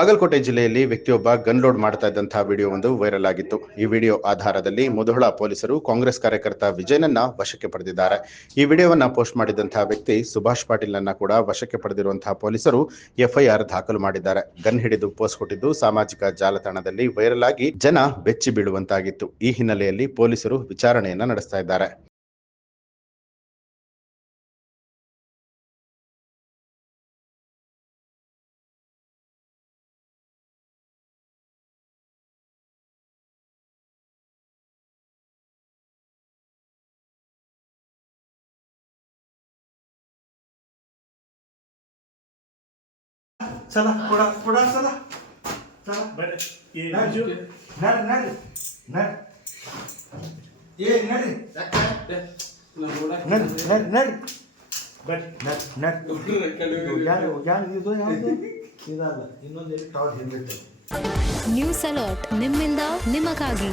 ಬಾಗಲಕೋಟೆ ಜಿಲ್ಲೆಯಲ್ಲಿ ವ್ಯಕ್ತಿಯೊಬ್ಬ gun load ಮಾಡ್ತಾ ಇದ್ದಂತಹ ವಿಡಿಯೋ ಒಂದು ವೈರಲ್ ಆಗಿತ್ತು. ಈ ವಿಡಿಯೋ ಆಧಾರದಲ್ಲಿ ಮುಧೋಳ ಪೊಲೀಸರು ಕಾಂಗ್ರೆಸ್ ಕಾರ್ಯಕರ್ತ ವಿಜಯನನ್ನ ವಶಕ್ಕೆ ಪಡೆದಿದ್ದಾರೆ. ಈ ವಿಡಿಯೋವನ್ನ ಪೋಸ್ಟ್ ಮಾಡಿದಂತಹ ವ್ಯಕ್ತಿ ಸುಭಾಷ್ ಪಾಟೀಲ್ನನ್ನ ಕೂಡ ವಶಕ್ಕೆ ಪಡೆದಿರುವಂತಹ ಪೊಲೀಸರು ಎಫ್ಐಆರ್ ದಾಖಲು ಮಾಡಿದ್ದಾರೆ. ಗನ್ ಹಿಡಿದು ಪೋಸ್ಟ್ ಕೊಟ್ಟಿದ್ದು ಸಾಮಾಜಿಕ ಜಾಲತಾಣದಲ್ಲಿ ವೈರಲ್ ಆಗಿ ಜನ ಬೆಚ್ಚಿ ಬೀಳುವಂತಾಗಿತ್ತು. ಈ ಹಿನ್ನೆಲೆಯಲ್ಲಿ ಪೊಲೀಸರು ವಿಚಾರಣೆಯನ್ನ ನಡೆಸ್ತಾ ಇದ್ದಾರೆ. चला पुढा चला चला बरं ये राजू नड नड नड ये नड नड नड नड बरं नड नड ಯಾರು ಇದು ಯಾವುದು ಇದಾದ ಇನ್ನೊಂದು ಟಾರ್ ಹೆಲ್ಮೆಟ್ ನ್ಯೂಸ್ ಅಲರ್ಟ್ ನಿಮ್ಮಿಂದ ನಿಮಗಾಗಿ.